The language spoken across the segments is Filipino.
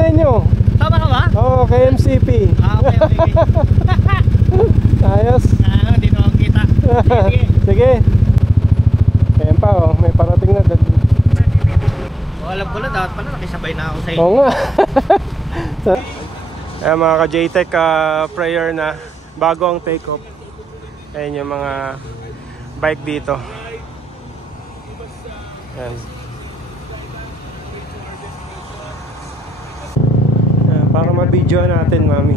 sa inyo. Tama ka ba? Oo, kay MCP. Okay, okay. Ayos. Hindi na akong kita. Sige. Sige. Ayan pa, oh, may parating na. Alam ko lang, dapat pala nakisabay na ako sa inyo. Oo nga. Ayan mga ka-JTech, prayer na bago ang take off. Ayan yung mga bike dito. Ayan. Ayan, para ma-video natin, mami.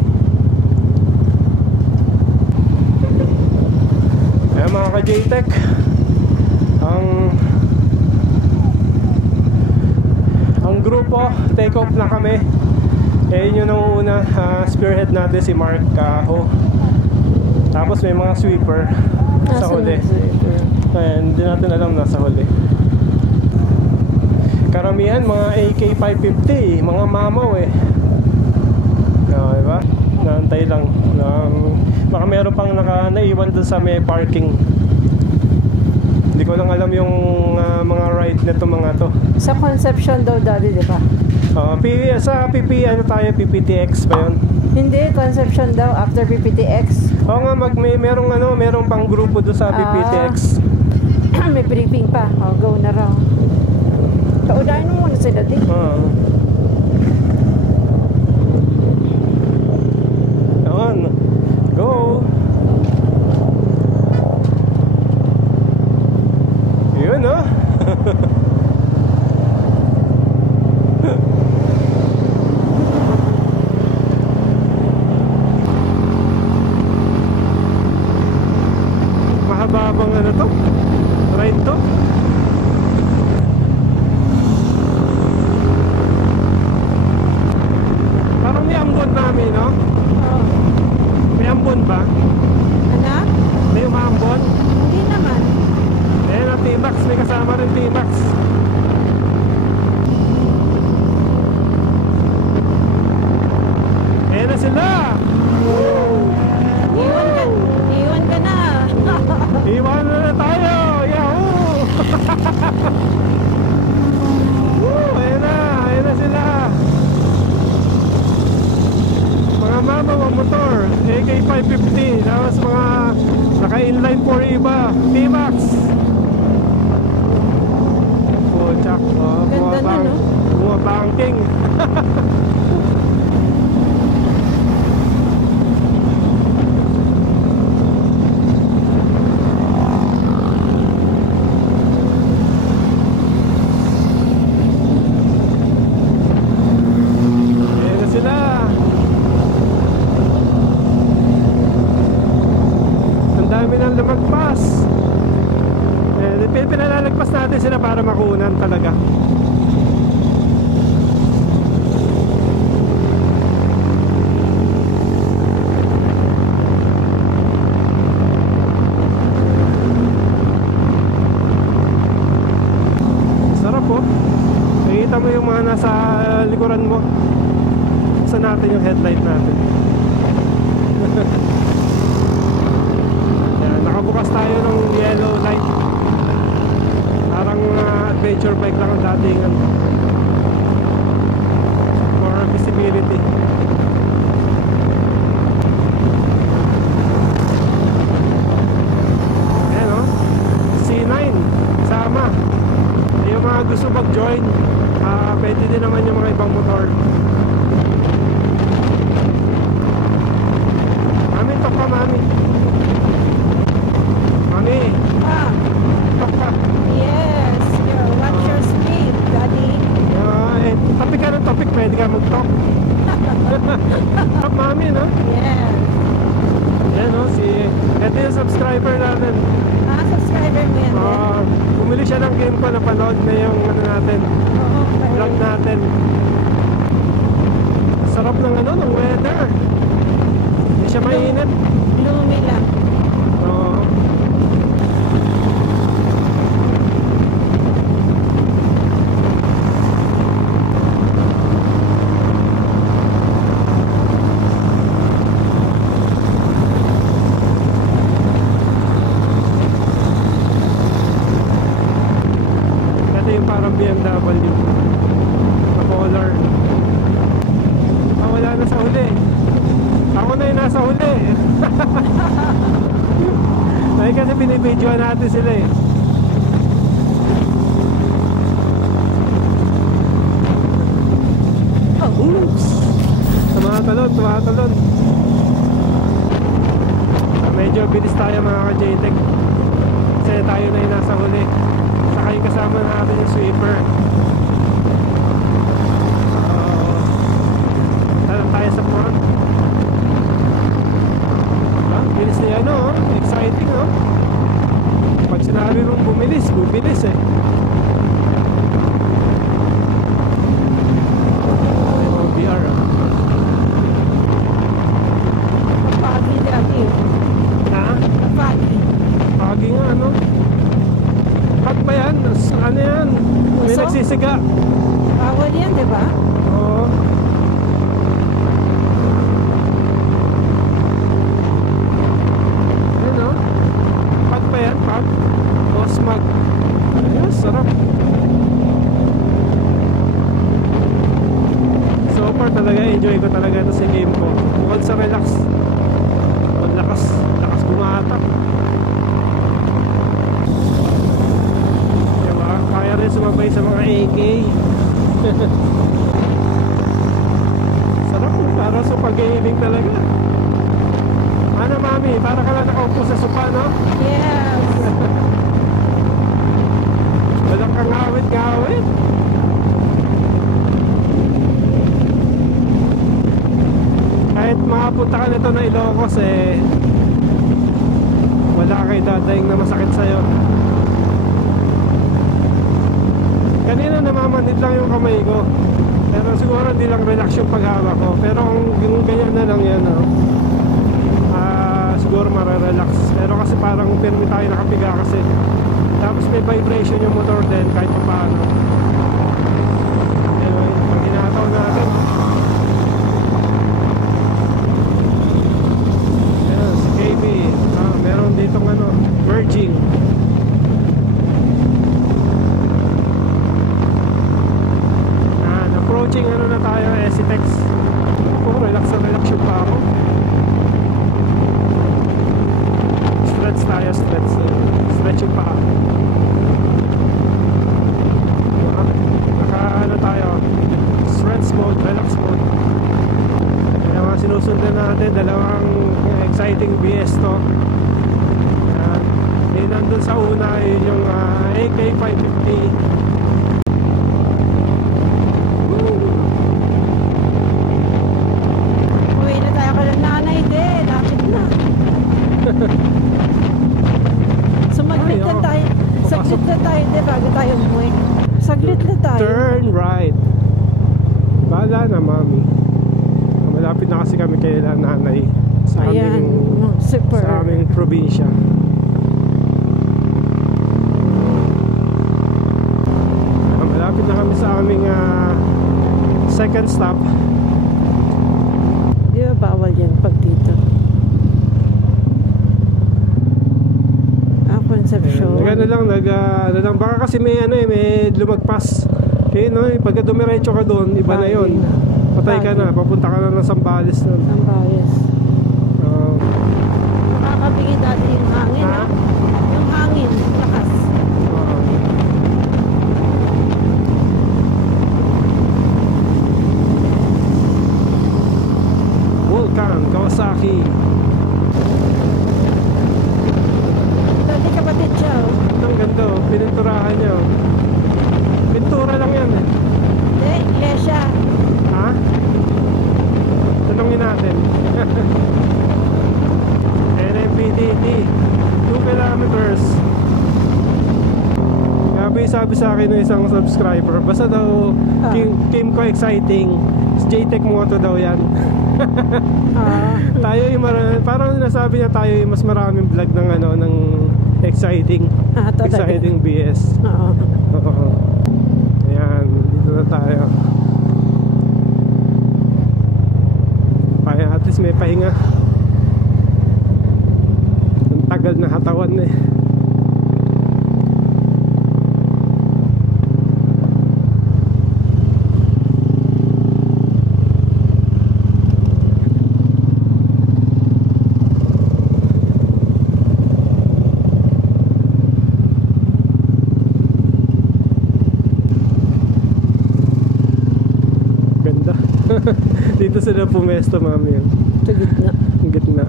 Ayan mga ka-JTech, ang grupo, take off na kami. Ayun yung nanguna, spearhead natin si Mark Caho. Tapos may mga sweeper sa huli. Ayan, hindi natin alam nasa huli. Karamihan mga AK550, mga mamaw eh. Diba? Naantay lang. Baka meron pang naiwan dun sa may parking. Hindi ko lang alam yung mga ride nito mga to. Sa Conception daw dati, di ba? Sa PP, ano tayo, PPTX ba yun? Hindi, Conception daw after PPTX. Oo nga, merong pang grupo doon sa PPTX. May briefing pa. Go na raw. Kaudahin mo muna sila din. Ayan. Go! Yun, no? Mahababang ano to? Ride to? Parang may ambon namin, no? May ambon ba? Anak? May umambon? Hindi naman. Ayan ang T-Max, may kasama rin T-Max. Ayan na sila! Iwan ka na. Iwan na tayo! Yahoo! Ayan na sila! Mga mama mga motor, AK550, tapos mga naka-inline 4 iba, T-Max. Puchak, Ganda na, no? Mga banking. Lumagpas. Pinalalagpas natin sila para makunan talaga. Sarap po. Nakikita mo yung mga nasa likuran mo. Sa natin yung headlight natin. Nakabukas tayo ng yellow light. Parang adventure bike lang ang datingan. For visibility. Ayan o, C9 sama. Yung mga gusto mag-join, pwede din naman yung mga ibang motor. Mami, top ka mami. Mami. Yes. Watch your speed, daddy. Topic ka ng topic, pwede ka mag-talk. Top mami, no? Yes. Yan, no? Ito yung subscriber natin. Subscriber mo yan. Bumili siya ng game ko, napanood na yung natin. Vlog natin. Sarap ng ng weather. Hindi siya mainit. Lumi lang. Ito yung parang BMW. Iniwan natin sila eh. Oops! Tumatalon. Medyo bilis tayo mga ka-JTEC. Kasi tayo na yung nasa huli. Saka yung kasama natin yung sweeper. Talang tayo sa front. Bilis na yan oh. Exciting oh. Pag sinabi mong bumilis eh. OBR ah. Pagi di ati. Ha? Pagi. Pagi nga ano. Hot ba yan? Ano yan? May Uso? nagsisiga. Bawal yan, di ba? Oo. Ayun o. Pag pa yan? Pag? O smag? Ayun, sarap. So far talaga, enjoy ko talaga ito sa game ko. Bukod sa relax. Lakas bumatak. Diba? Kaya rin sumabay sa mga AK. Sarap yun, para sa pag-gaming talaga. Ano mami, para ka lang nakaupo sa sopa, no? Yes. Walang kang awit-gawit. Kahit makapunta ka nito na Ilocos eh, wala kay dadaing na masakit sa'yo. Kanina namamanid lang yung kamay ko, pero siguro hindi lang relax yung paghawak ko. Pero kung ganyan na lang yan siguro mararelax. Pero kasi parang permi tayo nakapiga kasi. Tapos may vibration yung motor din kahit pa paano. Anyway, pag hinataw natin, ayan, si KB meron ditong ano, merging. Approaching ano na tayo, SCTEX. Relax yung pa ako. Stretch yung pa. Naka ano tayo, stretch mode, relax mode. Kaya mga sinusundan natin, dalawang exciting BS to. Nandun sa una yung AK550. Uwi na tayo kala nanay din. Lapit na. Sumaglit lang tayo. Saglit na tayo din bago tayo umuwi. Saglit na tayo. Turn right. Bala na mami. Malapit na kasi kami kay nanay sa Ayan, super. sa aming probinsya. Malapit na kami sa aming second stop. Di ba bawal yan pag dito? Conception. Ano lang, baka kasi may may lumagpas. Okay, no, pagka dumiretso ka doon, iba na 'yon. Patay ka na, papunta ka na ng Sambales nun. Sambales. Makakabigay dati yung hangin, Ha? Yung hangin, lakas. Vulcan, Kawasaki. Dati kapatid siya, Ang ganda, pininturahan niya. Pintura lang yan eh. Hindi, Lesha. Ha? Tanungin natin. NMPDT 2 kilometers. Grabe, sabi sa akin ng isang subscriber, basta daw team ko exciting, JTEC Moto daw yan. Tayo yung parang nasabi niya tayo yung mas maraming vlog ng ano, ng exciting exciting BS. Oo. Ayan, dito na tayo. At least may pahinga. Ang tagal na hatawan eh. Dito sila pumesto, mami. Sa gitna. Ang gitna.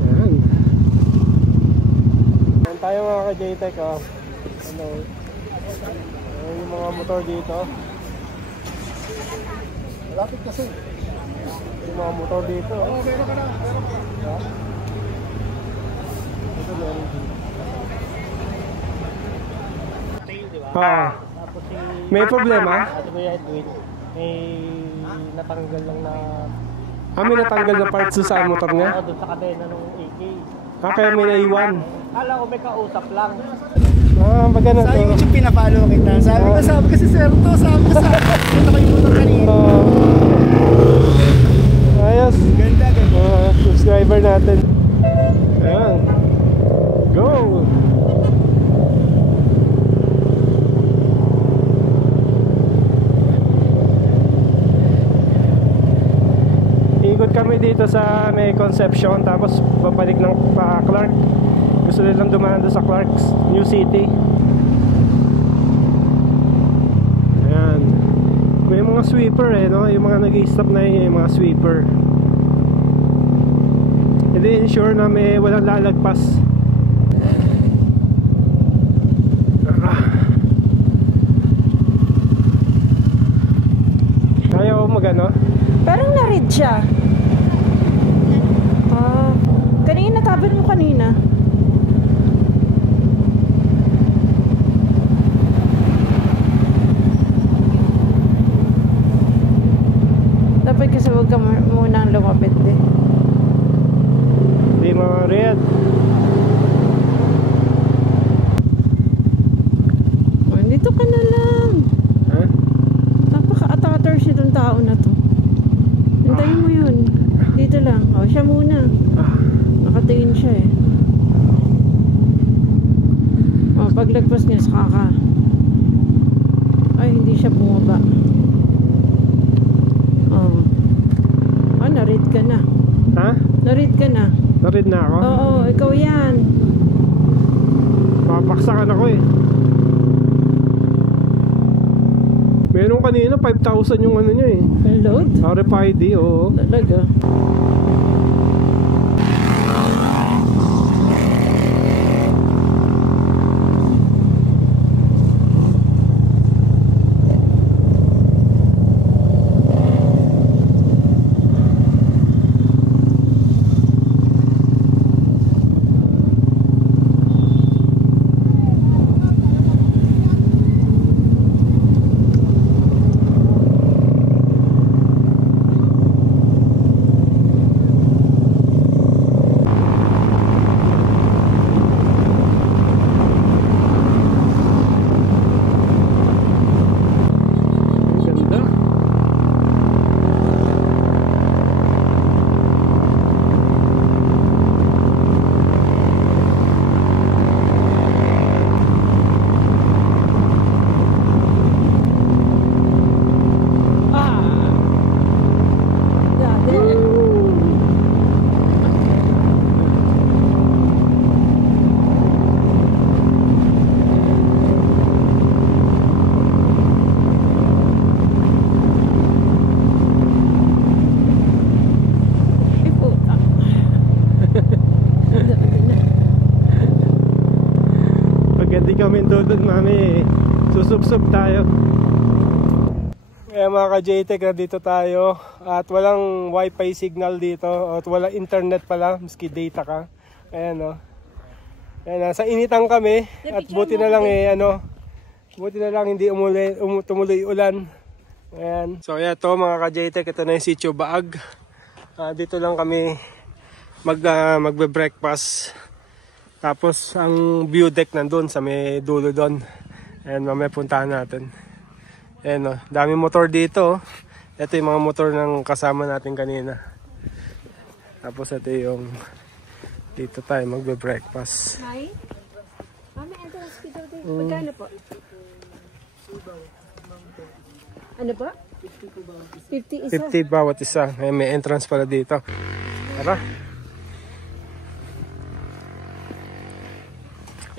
Ayan. Ayan tayo mga ka-JTech, oh. Ano, ayan yung mga motor dito. Malapit kasi. Yung mga motor dito. Oh, meron ka na. Ito meron dito. Tapos May problema? Ate Kuya Edwin, may natanggal lang na May natanggal na parts sa motor niya? doon sa kadena ng AK. Kaya may naiwan. Kala ko may kausap lang. Maganda Sa to. YouTube pinapalo kita. Sabi ko si Sir to, sabi ko sa ito ko yung motor kanina. Ayos. Ganda. Subscriber natin. Ayan. Go! Ikot kami dito sa may Concepcion, tapos babalik ng Clark. Gusto nilang dumaan doon sa Clark's New City. Ayan. May mga sweeper no? Yung mga nag-i-stop na yung mga sweeper. Hindi ensure na may walang lalagpas. Ayaw magano? Parang na-read siya. Kanina, tabi mo kanina. Dapat kasi huwag ka munang lumapit din. Hindi mga red. Dito ka na lang. Ha? Napaka-atater siya itong tao na to. Hintayin mo yun. Dito lang. Siya muna. Nakatingin siya eh. Paglagpas niya sa kaka. Ay, hindi siya bumaba. Na-read ka na. Ha? Na-read ka na. Na-read na ako? Oo, ikaw yan. Papaksakan ako eh. Meron kanina 5,000 yung ano niya eh. Load? RFID, oo. Talaga. kami doon, mami. Susubsob tayo. Kaya mga ka-JTech, dito tayo. At walang wifi signal dito. At walang internet pala, maski data ka. Ayan o. Ayan, nasa initan kami. At buti na lang buti na lang hindi tumuloy ulan. Ayan. So ayan to mga ka-JTech, ito na yung Sitio Baag. Dito lang kami magbe-breakfast. Tapos ang view deck nandun sa may dulo doon. Ayan, mamaya puntahan natin. Ayan o, daming motor dito. Ito yung mga motor ng kasama natin kanina. Tapos ito yung dito tayo magbe-breakfast. Hi. Mami, ito ang speedo din. Magkano po? Ano po? 50 isa. 50 bawat isa. Ayan, may entrance pala dito. Tara.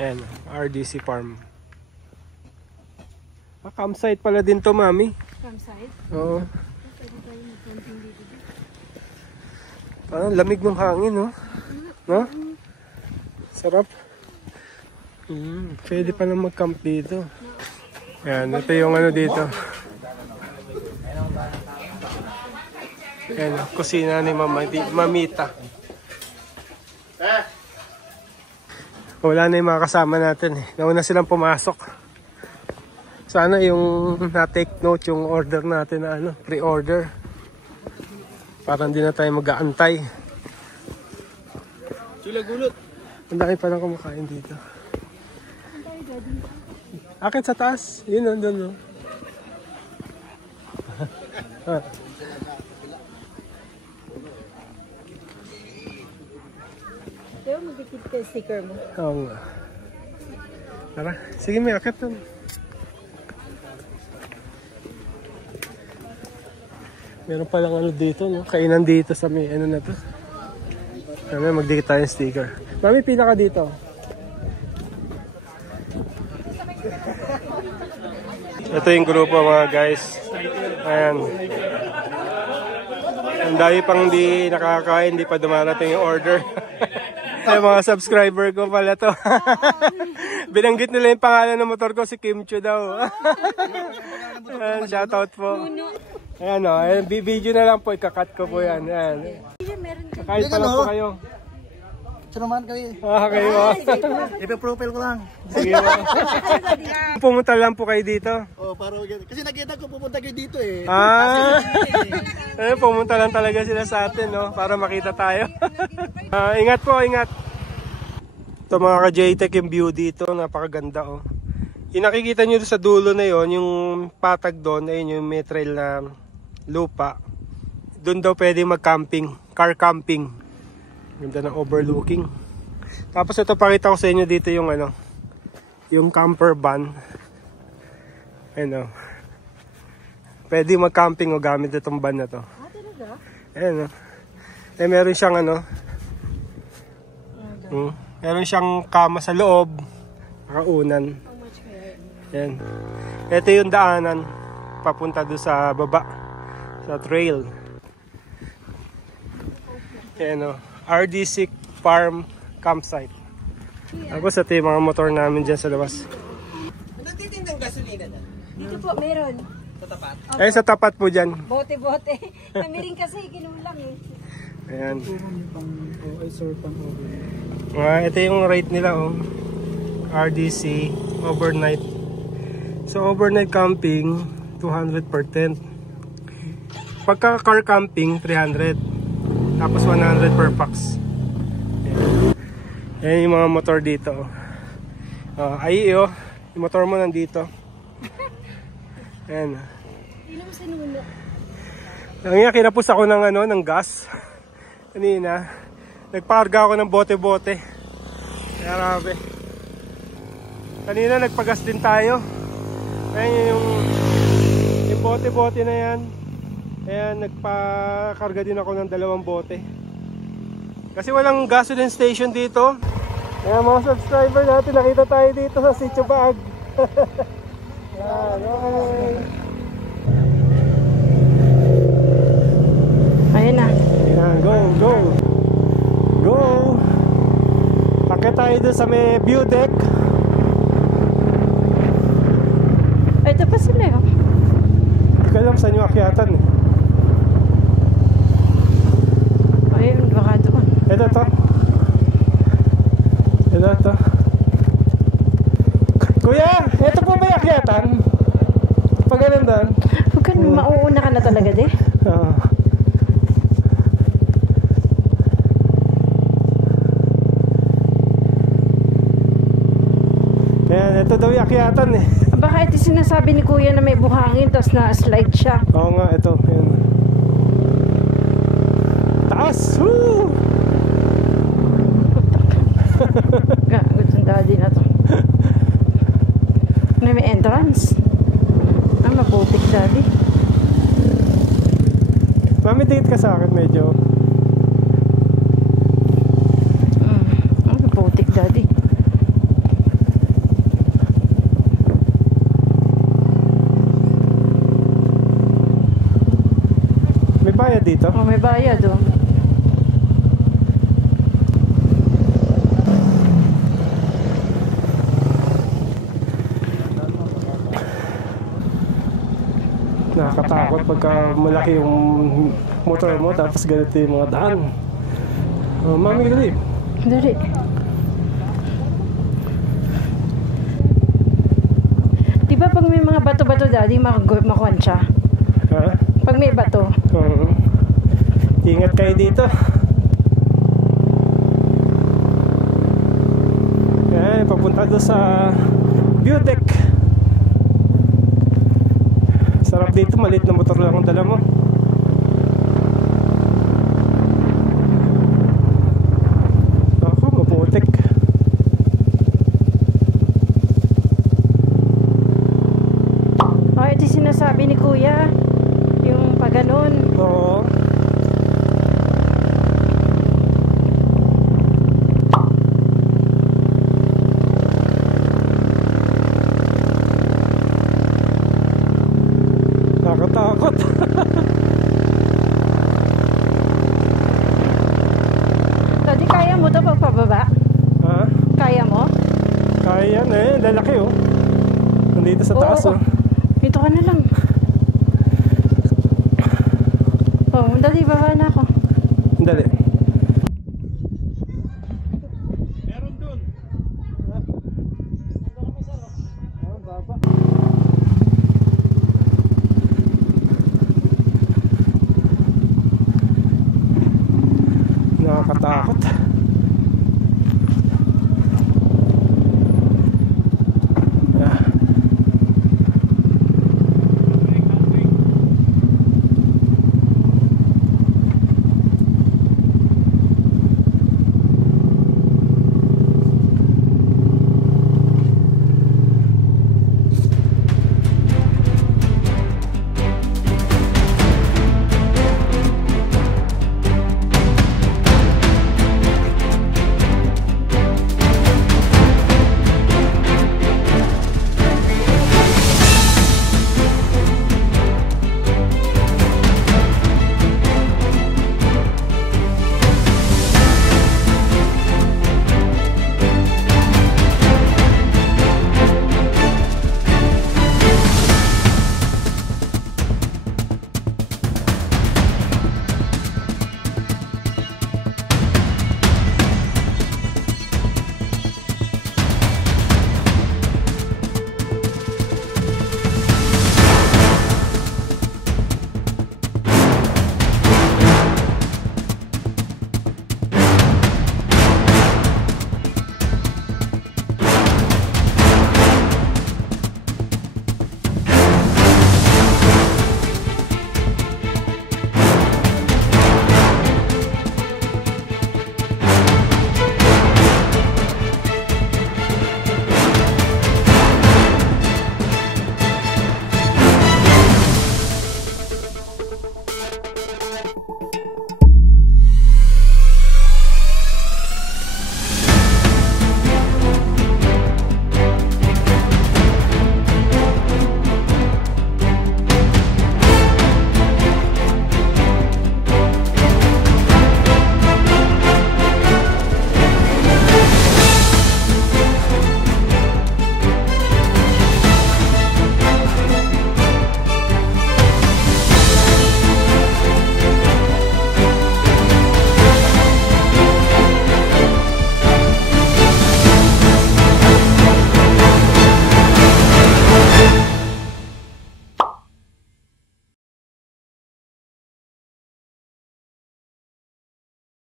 Ayan, RDC Farm. Campsite pala din to, mami. Campsite? Oo. Pwede tayo mag-camping dito. Parang lamig ng hangin, no? No? Sarap. Pwede pala mag-camp dito. Yan, ito yung ano dito. Yan, kusina ni Mamita. Wala na yung mga kasama natin eh. Nauna silang pumasok. Sana yung na-take note yung order natin na ano, pre-order. Para hindi na tayo mag-aantay. Chula gulot. Ang dami pa lang kumakain dito. Akin sa taas. Yun o, doon o. Pero magkikip ka sticker mo. Oo nga. Tara, sige may akit doon. Meron palang ano dito, no? Kainan dito sa may ano na to. Mami, magdikit tayo ng sticker. Mami, pila ka dito. Ito yung grupo mga guys. Ayan. Ang dami pang di nakakain, di pa dumarating yung order. Ay, mga subscriber ko pala to. Binanggit nila yung pangalan ng motor ko, si Kim Chu daw. Ayan, shoutout po. Ayan o, video na lang po, ikakat ko po yan. Ayan. Kakain pa lang po kayo. Sunaman kami. Kayo. Ipa-profile ko lang. Sige po. Pumunta lang po kayo dito. Oh, para kasi nakita ko pupunta kayo dito eh. Pumunta lang talaga sila sa atin, no? Para makita tayo. Ingat po, ingat. Ito mga ka-JTech yung view dito, napakaganda oh. Yung nakikita nyo sa dulo na yon, yung patag doon, ayun yung may trail na lupa. Doon daw pwede mag-camping, car camping. Ganda ng overlooking. Tapos ito pakita ko sa inyo dito yung ano, yung camper van. Ayun oh. Pwede mag-camping o gamit itong van na to. Talaga? Ayun oh. Meron siyang ano. Meron siyang kama sa loob. Nakaunan. How much kaya? Yan. Ito yung daanan papunta doon sa baba. Sa trail. Yan o. RD6 Farm Campsite. Tapos ito yung mga motor namin dyan sa labas. Nagtitindang gasolina na? Dito po, meron. Sa tapat? Ayun sa tapat po dyan. Bote-bote. Kami rin kasi kinulang eh. Ayan. Ito yung rate nila oh. RDC overnight. So overnight camping 200 per tent. Pagka car camping 300. Tapos 100 per pax. Ayan yung mga motor dito. Ay yung motor mo nandito. Ayan. Hindi mo sinuna. Ngayon kinapos ako ng ano, ng gas. Kanina, nagpakarga ako ng bote-bote. Grabe. Kanina nagpagas din tayo. Ngayon yung bote-bote na yan. Ayan, nagpakarga din ako ng 2 bote. Kasi walang gasoline station dito. Ayan mga subscriber natin, nakita tayo dito sa Sitio Baag. Ayan, okay. Ayun na. Ayan, go! Go! Pakit tayo doon sa may view deck. Ay, ito pa sila eh. Hindi ko alam saan yung akyatan eh. Ayun, baka doon. Ito to. Kuya, ito po ba yung akyatan? Pag ganun doon? Huwag ka, mauuna ka na talaga di. Oo. Ayan, ito daw yung akyatan eh. Baka ito sinasabi ni kuya na may buhangin tapos na-slide siya. Oo nga, ito. Ayan. Taas! Woo! Gutong daddy na to. Na may entrance. Mabutik daddy. Mami, tingit ka sa akin medyo. Mabutik daddy. bayad dito? Oh, may bayad oh. Nakakatakot pagka malaki yung motor mo tapos ganito yung mga daan. Mami, dali. Dali. Di ba pag may mga bato-bato daddy, makuhan siya? Ha? Pag may bato. Ingat kayo dito. Yan, papunta doon sa view deck. Sarap dito, maliit na motor lang ang dala mo. Ako, maputik. Oh, ito yung sinasabi ni Kuya. Yung pag ganun. Oo. Nakatakot. Daddy, kaya mo to pagpababa? Ha? Kaya mo? Kaya yan eh, lalaki oh. Nandito sa taas Oo. oh. Dito ka na lang. Oh, daddy, baba na ako. Dali. Nakakatakot.